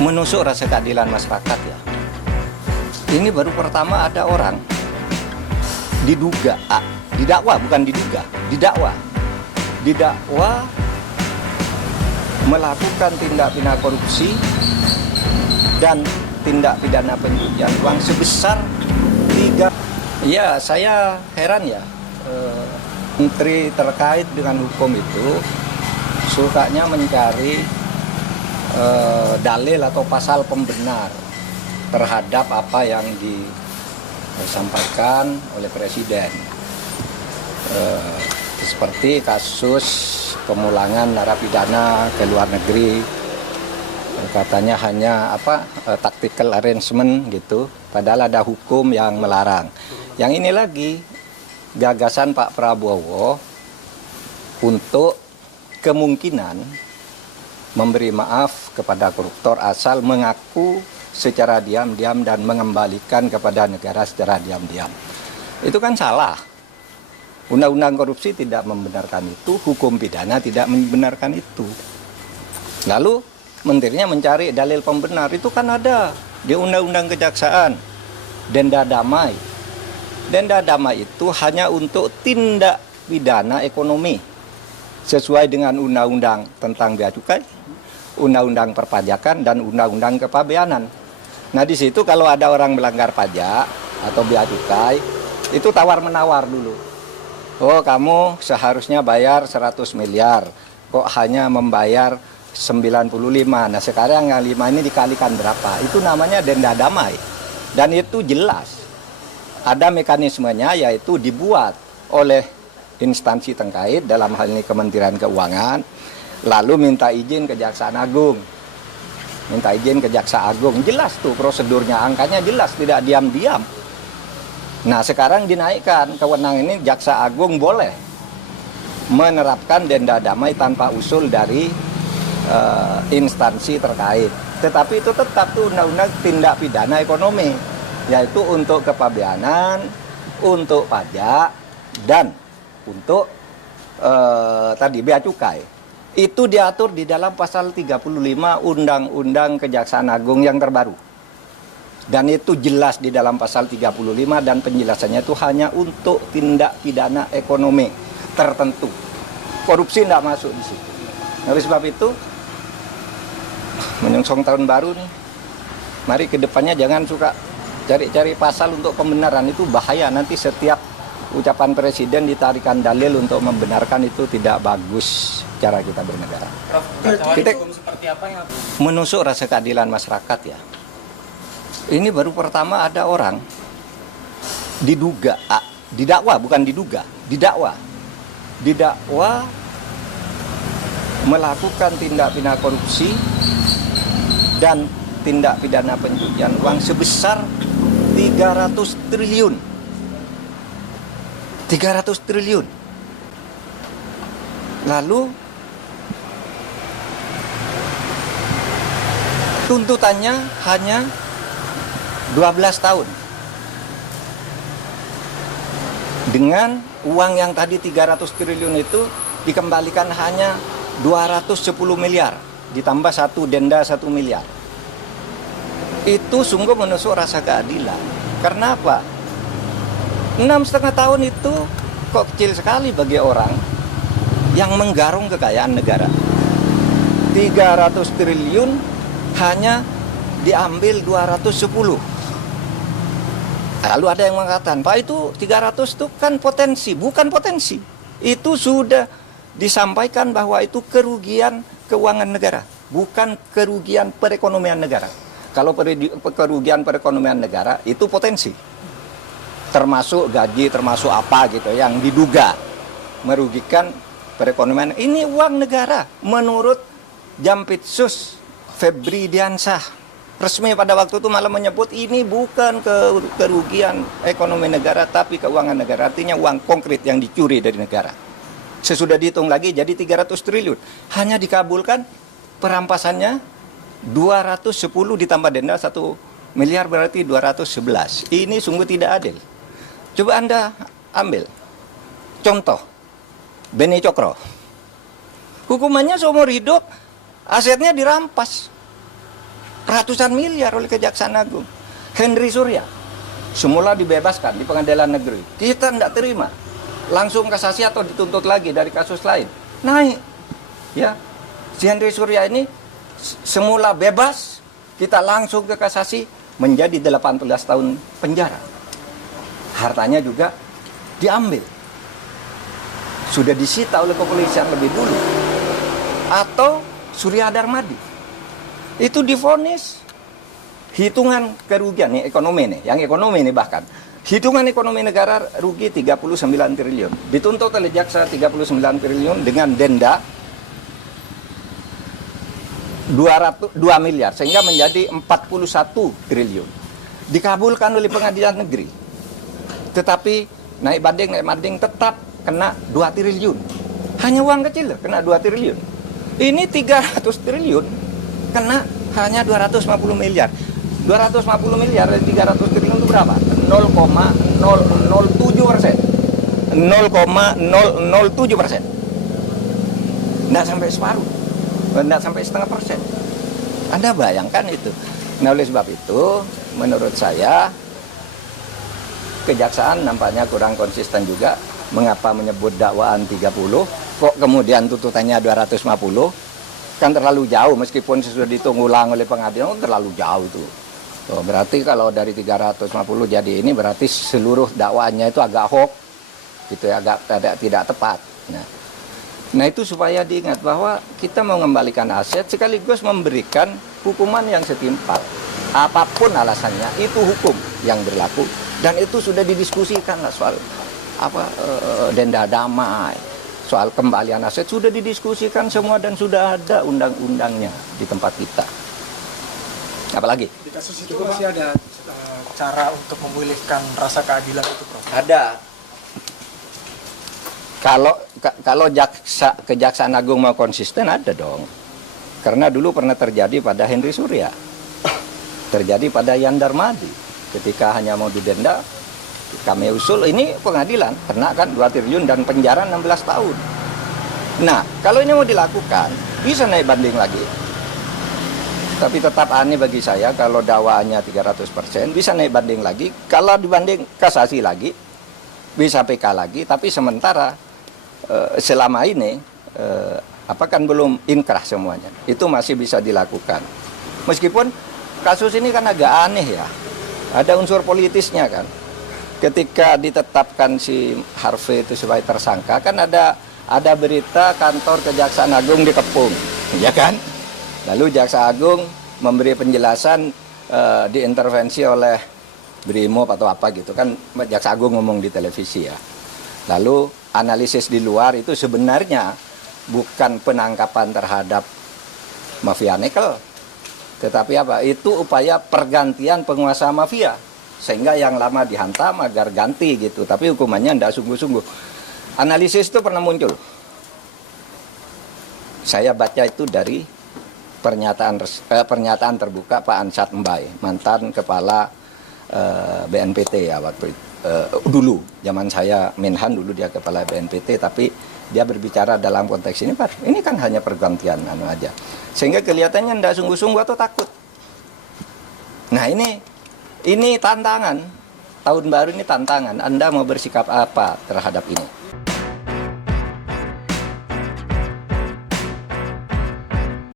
menusuk rasa keadilan masyarakat ya. Ini baru pertama ada orang didakwa, bukan diduga, didakwa melakukan tindak pidana korupsi dan tindak pidana pencucian uang sebesar 3. Ya, saya heran ya, menteri terkait dengan hukum itu sukanya mencari dalil atau pasal pembenar terhadap apa yang disampaikan oleh Presiden. Seperti kasus pemulangan narapidana ke luar negeri, katanya hanya tactical arrangement gitu, padahal ada hukum yang melarang. Yang ini lagi gagasan Pak Prabowo untuk kemungkinan memberi maaf kepada koruptor asal mengaku secara diam-diam dan mengembalikan kepada negara secara diam-diam. Itu kan salah. Undang-undang korupsi tidak membenarkan itu, hukum pidana tidak membenarkan itu. Lalu menterinya mencari dalil pembenar, itu kan ada di Undang-Undang Kejaksaan, denda damai. Denda damai itu hanya untuk tindak pidana ekonomi sesuai dengan undang-undang tentang bea cukai, undang-undang perpajakan, dan undang-undang kepabeanan. Nah, di situ kalau ada orang melanggar pajak atau bea cukai, itu tawar-menawar dulu. Oh, kamu seharusnya bayar 100 miliar, kok hanya membayar 95. Nah, sekarang yang 5 ini dikalikan berapa? Itu namanya denda damai. Dan itu jelas. Ada mekanismenya, yaitu dibuat oleh instansi terkait, dalam hal ini Kementerian Keuangan, lalu minta izin Kejaksaan Agung. Minta izin ke Jaksa Agung, jelas tuh prosedurnya, angkanya jelas, tidak diam-diam. Nah, sekarang dinaikkan kewenangan ini, Jaksa Agung boleh menerapkan denda damai tanpa usul dari instansi terkait. Tetapi itu tetap tuh undang-undang tindak pidana ekonomi, yaitu untuk kepabeanan, untuk pajak, dan untuk tadi bea cukai. Itu diatur di dalam pasal 35 Undang-Undang Kejaksaan Agung yang terbaru. Dan itu jelas di dalam pasal 35, dan penjelasannya itu hanya untuk tindak pidana ekonomi tertentu. Korupsi tidak masuk di situ. Oleh sebab itu, menyongsong tahun baru nih, mari ke depannya jangan suka cari-cari pasal untuk pembenaran, itu bahaya. Nanti setiap ucapan Presiden ditarikan dalil untuk membenarkan, itu tidak bagus cara kita bernegara. Prof, kita seperti apa yang menusuk rasa keadilan masyarakat ya. Ini baru pertama ada orang didakwa, bukan diduga, didakwa melakukan tindak pidana korupsi dan tindak pidana pencucian uang sebesar 300 triliun. 300 triliun. Lalu tuntutannya hanya 12 tahun. Dengan uang yang tadi 300 triliun itu dikembalikan hanya 210 miliar. Ditambah denda 1 miliar. Itu sungguh menusuk rasa keadilan. Karena apa? 6,5 tahun itu kok kecil sekali bagi orang yang menggarung kekayaan negara. 300 triliun hanya diambil 210. Lalu ada yang mengatakan, Pak, itu 300 itu kan potensi. Bukan potensi. Itu sudah disampaikan bahwa itu kerugian keuangan negara, bukan kerugian perekonomian negara. Kalau kerugian perekonomian negara itu potensi. Termasuk gaji, termasuk apa gitu yang diduga merugikan perekonomian. Ini uang negara menurut Jampitsus Febri Diansah. Resmi pada waktu itu malah menyebut ini bukan kerugian ekonomi negara, tapi keuangan negara. Artinya uang konkret yang dicuri dari negara. Sesudah dihitung lagi jadi 300 triliun. Hanya dikabulkan perampasannya 210 ditambah denda 1 miliar, berarti 211. Ini sungguh tidak adil. Coba Anda ambil contoh Beni Cokro. Hukumannya seumur hidup, asetnya dirampas. ratusan miliar oleh Kejaksaan Agung. Henry Surya semula dibebaskan di pengadilan negeri. Kita tidak terima, langsung kasasi atau dituntut lagi dari kasus lain. Naik, ya. Si Henry Surya ini semula bebas, kita langsung ke kasasi, menjadi 18 tahun penjara. Hartanya juga diambil. Sudah disita oleh kepolisian lebih dulu. Atau Surya Darmadi itu divonis hitungan kerugian nih, ekonomi nih, yang ekonomi nih, bahkan hitungan ekonomi negara rugi 39 triliun. Dituntut oleh jaksa 39 triliun dengan denda 2 miliar sehingga menjadi 41 triliun. Dikabulkan oleh pengadilan negeri. Tetapi naik banding tetap kena 2 triliun. Hanya uang kecil kena 2 triliun. Ini 300 triliun kena hanya 250 miliar. 250 miliar dari 300 triliun itu berapa? 0,007%. 0,007%. Tidak sampai separuh. Tidak sampai setengah persen. Anda bayangkan itu. Nah, oleh sebab itu, menurut saya, Kejaksaan nampaknya kurang konsisten juga. Mengapa menyebut dakwaan 30, kok kemudian tuntutannya 250? Kan terlalu jauh, meskipun sudah dihitung ulang oleh pengadilan, terlalu jauh itu. So, berarti kalau dari 350 jadi ini, berarti seluruh dakwaannya itu agak hoax, gitu ya, agak tidak tepat. Nah itu supaya diingat bahwa kita mau mengembalikan aset sekaligus memberikan hukuman yang setimpal. Apapun alasannya, itu hukum yang berlaku. Dan itu sudah didiskusikan lah soal denda damai, soal kembalian aset sudah didiskusikan semua dan sudah ada undang-undangnya di tempat kita. Apalagi? Di kasus itu masih ada cara untuk memulihkan rasa keadilan itu, Prof? Ada. Kalau Kejaksaan Agung mau konsisten, ada dong. Karena dulu pernah terjadi pada Henry Surya, terjadi pada Yan Darmadi. Ketika hanya mau didenda, kami usul ini pengadilan, kena kan 2 triliun dan penjara 16 tahun. Nah, kalau ini mau dilakukan, bisa naik banding lagi. Tapi tetap aneh bagi saya kalau dakwaannya 300%, bisa naik banding lagi. Kalau dibanding kasasi lagi, bisa PK lagi, tapi sementara selama ini kan belum inkrah semuanya. Itu masih bisa dilakukan. Meskipun kasus ini kan agak aneh ya. Ada unsur politisnya kan. Ketika ditetapkan si Harvey itu sebagai tersangka, kan ada berita kantor Kejaksaan Agung dikepung, ya kan? Lalu Jaksa Agung memberi penjelasan diintervensi oleh Brimob atau apa gitu kan, Jaksa Agung ngomong di televisi ya. Lalu analisis di luar itu sebenarnya bukan penangkapan terhadap mafia nikel, tetapi apa? Itu upaya pergantian penguasa mafia sehingga yang lama dihantam agar ganti gitu. Tapi hukumannya tidak sungguh-sungguh. Analisis itu pernah muncul. Saya baca itu dari pernyataan terbuka Pak Ansat Mbai, mantan kepala BNPT ya waktu itu. Dulu zaman saya Menhan, dulu dia kepala BNPT, tapi dia berbicara dalam konteks ini, Pak, ini kan hanya pergantian aja, sehingga kelihatannya tidak sungguh-sungguh atau takut. Nah ini tantangan tahun baru, ini tantangan. Anda mau bersikap apa terhadap ini?